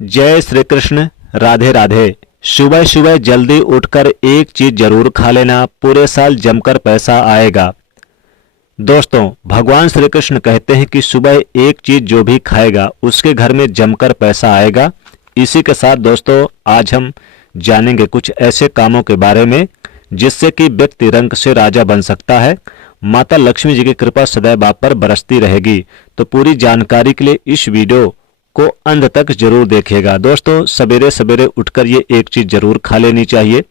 जय श्री कृष्ण। राधे राधे। सुबह सुबह जल्दी उठकर एक चीज जरूर खा लेना, पूरे साल जमकर पैसा आएगा। दोस्तों, भगवान श्री कृष्ण कहते हैं कि सुबह एक चीज जो भी खाएगा उसके घर में जमकर पैसा आएगा। इसी के साथ दोस्तों, आज हम जानेंगे कुछ ऐसे कामों के बारे में जिससे कि व्यक्ति रंक से राजा बन सकता है। माता लक्ष्मी जी की कृपा सदैव आप पर बरसती रहेगी। तो पूरी जानकारी के लिए इस वीडियो को अंत तक जरूर देखिएगा। दोस्तों, सवेरे सवेरे उठकर ये एक चीज जरूर खा लेनी चाहिए।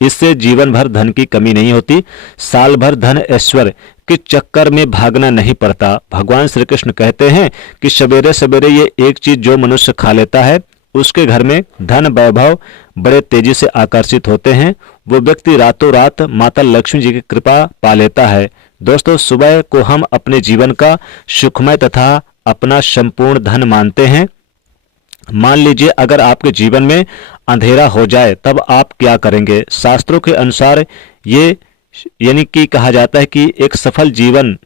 इससे जीवन भर धन की कमी नहीं होती, साल भर धन ऐश्वर्य के चक्कर में भागना नहीं पड़ता। भगवान श्री कृष्ण कहते हैं कि सवेरे सवेरे ये एक चीज जो मनुष्य खा लेता है उसके घर में धन वैभव बड़े तेजी से आकर्षित होते हैं। वो व्यक्ति रातों रात माता लक्ष्मी जी की कृपा पा लेता है। दोस्तों, सुबह को हम अपने जीवन का सुखमय तथा अपना संपूर्ण धन मानते हैं। मान लीजिए अगर आपके जीवन में अंधेरा हो जाए तब आप क्या करेंगे। शास्त्रों के अनुसार ये यानी कि कहा जाता है कि एक सफल जीवन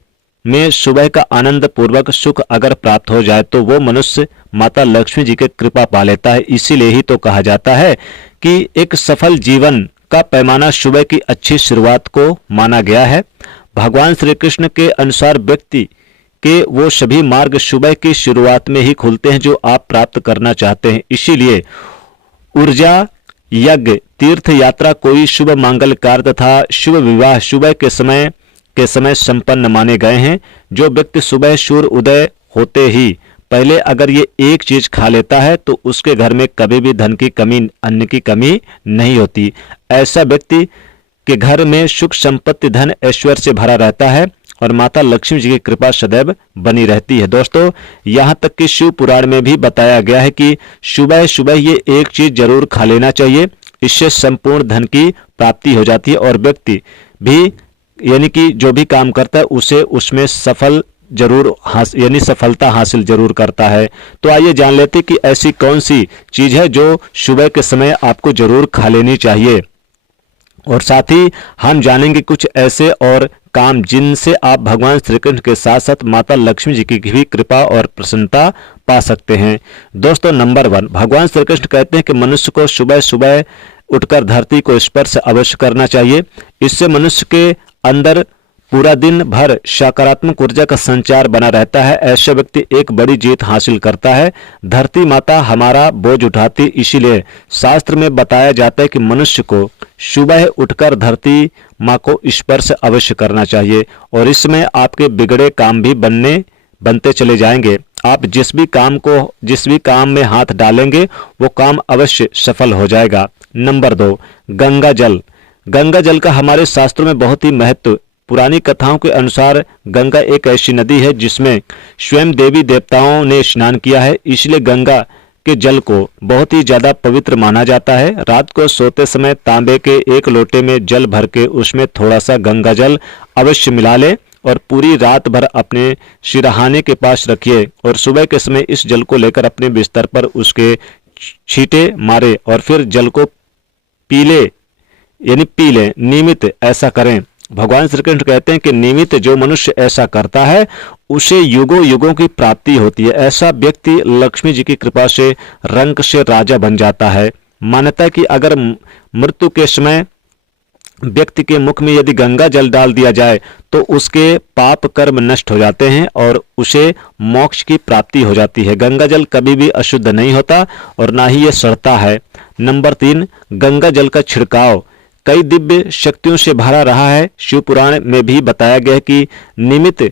में सुबह का आनंद पूर्वक सुख अगर प्राप्त हो जाए तो वो मनुष्य माता लक्ष्मी जी के कृपा पा लेता है। इसीलिए ही तो कहा जाता है कि एक सफल जीवन का पैमाना सुबह की अच्छी शुरुआत को माना गया है। भगवान श्री कृष्ण के अनुसार व्यक्ति के वो सभी मार्ग सुबह की शुरुआत में ही खुलते हैं जो आप प्राप्त करना चाहते हैं। इसीलिए ऊर्जा, यज्ञ, तीर्थ यात्रा, कोई शुभ मांगल कार्य तथा शुभ विवाह सुबह के समय संपन्न माने गए हैं। जो व्यक्ति सुबह सूर्य उदय होते ही पहले अगर ये एक चीज खा लेता है तो उसके घर में कभी भी धन की कमी, अन्न की कमी नहीं होती। ऐसा व्यक्ति के घर में सुख संपत्ति, धन ऐश्वर्य से भरा रहता है और माता लक्ष्मी जी की कृपा सदैव बनी रहती है। दोस्तों, यहाँ तक कि शिव पुराण में भी बताया गया है कि सुबह सुबह ये एक चीज जरूर खा लेना चाहिए। इससे संपूर्ण धन की प्राप्ति हो जाती है और व्यक्ति भी यानी कि जो भी काम करता है उसे उसमें सफलता हासिल जरूर करता है। तो आइए जान लेते कि ऐसी कौन सी चीज है जो सुबह के समय आपको जरूर खा लेनी चाहिए। और साथ ही हम जानेंगे कुछ ऐसे और काम जिनसे आप भगवान श्री कृष्ण के साथ साथ माता लक्ष्मी जी की भी कृपा और प्रसन्नता पा सकते हैं। दोस्तों, नंबर 1, भगवान श्री कृष्ण कहते हैं कि मनुष्य को सुबह सुबह उठकर धरती को स्पर्श अवश्य करना चाहिए। इससे मनुष्य के अंदर पूरा दिन भर सकारात्मक ऊर्जा का संचार बना रहता है। ऐसा व्यक्ति एक बड़ी जीत हासिल करता है। धरती माता हमारा बोझ उठाती, इसीलिए शास्त्र में बताया जाता है कि मनुष्य को सुबह उठकर धरती माँ को स्पर्श अवश्य करना चाहिए और इसमें आपके बिगड़े काम भी बनते चले जाएंगे। आप जिस भी काम में हाथ डालेंगे वो काम अवश्य सफल हो जाएगा। नंबर 2, गंगा जल। गंगा जल का हमारे शास्त्रों में बहुत ही महत्व। पुरानी कथाओं के अनुसार गंगा एक ऐसी नदी है जिसमें स्वयं देवी देवताओं ने स्नान किया है। इसलिए गंगा के जल को बहुत ही ज्यादा पवित्र माना जाता है। रात को सोते समय तांबे के एक लोटे में जल भर के उसमें थोड़ा सा गंगा जल अवश्य मिला ले और पूरी रात भर अपने सिरहाने के पास रखिए और सुबह के समय इस जल को लेकर अपने बिस्तर पर उसके छींटे मारे और फिर जल को पी ले। नियमित ऐसा करें। भगवान श्री कृष्ण कहते हैं कि नियमित जो मनुष्य ऐसा करता है उसे युगों युगों की प्राप्ति होती है। ऐसा व्यक्ति लक्ष्मी जी की कृपा से रंक से राजा बन जाता है। मान्यता है कि अगर मृत्यु के समय व्यक्ति के मुख में यदि गंगा जल डाल दिया जाए तो उसके पाप कर्म नष्ट हो जाते हैं और उसे मोक्ष की प्राप्ति हो जाती है। गंगा जल कभी भी अशुद्ध नहीं होता और ना ही ये सड़ता है। नंबर 3, गंगा जल का छिड़काव कई दिव्य शक्तियों से भरा रहा है। शिव पुराण में भी बताया गया है कि नियमित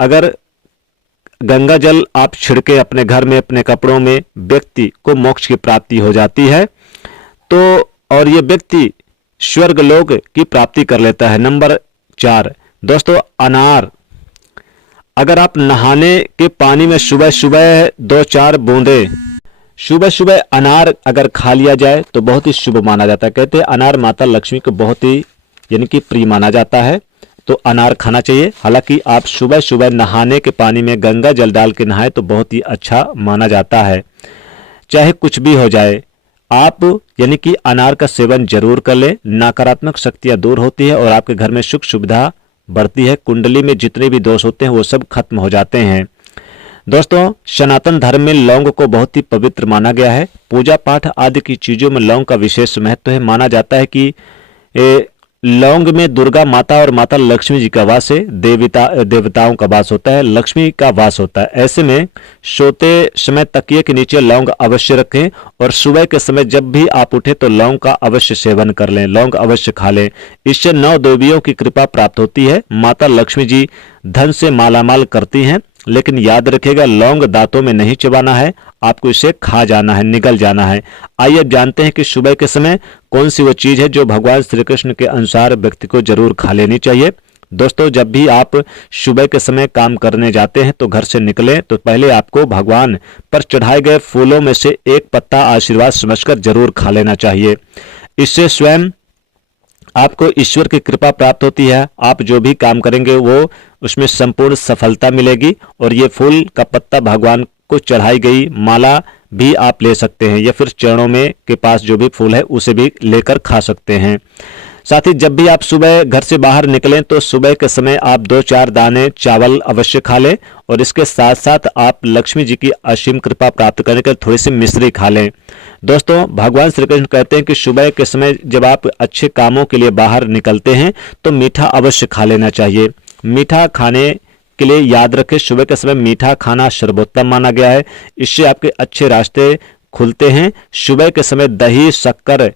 अगर गंगा जल आप छिड़के अपने घर में, अपने कपड़ों में, व्यक्ति को मोक्ष की प्राप्ति हो जाती है। तो और ये व्यक्ति स्वर्ग लोक की प्राप्ति कर लेता है। नंबर 4, दोस्तों, अनार। अगर आप नहाने के पानी में सुबह सुबह 2-4 बूंदे सुबह सुबह अनार अगर खा लिया जाए तो बहुत ही शुभ माना जाता है। कहते हैं अनार माता लक्ष्मी को बहुत ही यानी कि प्रिय माना जाता है, तो अनार खाना चाहिए। हालांकि आप सुबह सुबह नहाने के पानी में गंगा जल डाल के नहाए तो बहुत ही अच्छा माना जाता है। चाहे कुछ भी हो जाए, आप यानी कि अनार का सेवन जरूर कर ले। नकारात्मक शक्तियां दूर होती है और आपके घर में सुख सुविधा बढ़ती है। कुंडली में जितने भी दोष होते हैं वो सब खत्म हो जाते हैं। दोस्तों, सनातन धर्म में लौंग को बहुत ही पवित्र माना गया है। पूजा पाठ आदि की चीजों में लौंग का विशेष महत्व है। माना जाता है कि लौंग में दुर्गा माता और माता लक्ष्मी जी का वास है, देवताओं का वास होता है, लक्ष्मी का वास होता है। ऐसे में सोते समय तकिए के नीचे लौंग अवश्य रखें और सुबह के समय जब भी आप उठे तो लौंग का अवश्य सेवन कर लें, लौंग अवश्य खा लें। इससे 9 देवियों की कृपा प्राप्त होती है। माता लक्ष्मी जी धन से मालामाल करती हैं। लेकिन याद रखिएगा, लौंग दांतों में नहीं चबाना है, आपको इसे खा जाना है, निगल जाना है। आइए अब जानते हैं कि सुबह के समय कौन सी वो चीज है जो भगवान श्री कृष्ण के अनुसार व्यक्ति को जरूर खा लेनी चाहिए। दोस्तों, जब भी आप सुबह के समय काम करने जाते हैं तो घर से निकलें तो पहले आपको भगवान पर चढ़ाए गए फूलों में से एक पत्ता आशीर्वाद समझकर जरूर खा लेना चाहिए। इससे स्वयं आपको ईश्वर की कृपा प्राप्त होती है। आप जो भी काम करेंगे वो उसमें संपूर्ण सफलता मिलेगी। और ये फूल का पत्ता भगवान को चढ़ाई गई माला भी आप ले सकते हैं या फिर चरणों में के पास जो भी फूल है उसे भी लेकर खा सकते हैं। साथ ही जब भी आप सुबह घर से बाहर निकलें तो सुबह के समय आप 2-4 दाने चावल अवश्य खा लें और इसके साथ साथ आप लक्ष्मी जी की असीम कृपा प्राप्त करने के लिए थोड़ी सी मिश्री खा लें। दोस्तों, भगवान श्री कृष्ण कहते हैं कि सुबह के समय जब आप अच्छे कामों के लिए बाहर निकलते हैं तो मीठा अवश्य खा लेना चाहिए। मीठा खाने के लिए याद रखें, सुबह के समय मीठा खाना सर्वोत्तम माना गया है। इससे आपके अच्छे रास्ते खुलते हैं। सुबह के समय दही शक्कर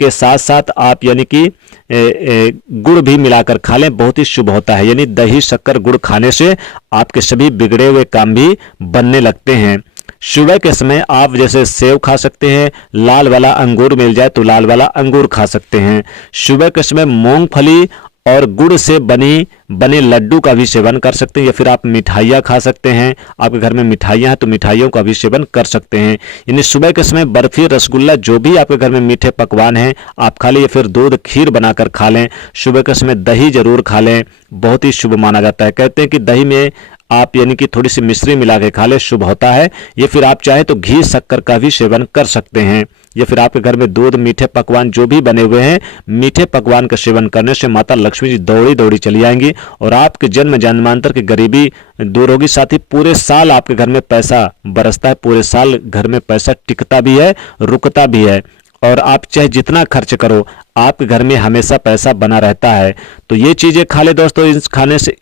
के साथ साथ आप यानी कि गुड़ भी मिलाकर खा लें, बहुत ही शुभ होता है। यानी दही शक्कर गुड़ खाने से आपके सभी बिगड़े हुए काम भी बनने लगते हैं। सुबह के समय आप जैसे सेव खा सकते हैं, लाल वाला अंगूर मिल जाए तो लाल वाला अंगूर खा सकते हैं। सुबह के समय मूंगफली और गुड़ से बने लड्डू का भी सेवन कर सकते हैं या फिर आप मिठाइयाँ खा सकते हैं। आपके घर में मिठाइयाँ हैं तो मिठाइयों का भी सेवन कर सकते हैं। यानी सुबह के समय बर्फी, रसगुल्ला, जो भी आपके घर में मीठे पकवान हैं आप खा लें या फिर दूध खीर बनाकर खा लें। सुबह के समय दही जरूर खा लें, बहुत ही शुभ माना जाता है। कहते हैं कि दही में आप यानी कि थोड़ी सी मिश्री मिला के खा ले, शुभ होता है। या फिर आप चाहे तो घी शक्कर का भी सेवन कर सकते हैं। या फिर आपके घर में दूध, मीठे पकवान जो भी बने हुए हैं, मीठे पकवान का सेवन करने से माता लक्ष्मी जी दौड़ी दौड़ी चली आएंगी और आपके जन्म जन्मांतर की गरीबी दूर होगी। साथ ही पूरे साल आपके घर में पैसा बरसता है, पूरे साल घर में पैसा टिकता भी है, रुकता भी है। और आप चाहे जितना खर्च करो आपके घर में हमेशा पैसा बना रहता है। तो ये चीजें खा ले दोस्तों,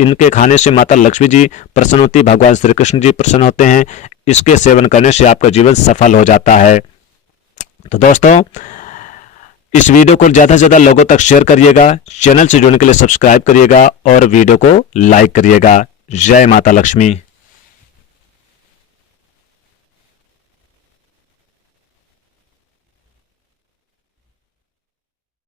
इनके खाने से माता लक्ष्मी जी प्रसन्न होती, भगवान श्री कृष्ण जी प्रसन्न होते हैं। इसके सेवन करने से आपका जीवन सफल हो जाता है। तो दोस्तों, इस वीडियो को ज्यादा से ज्यादा लोगों तक शेयर करिएगा, चैनल से जुड़ने के लिए सब्सक्राइब करिएगा और वीडियो को लाइक करिएगा। जय माता लक्ष्मी।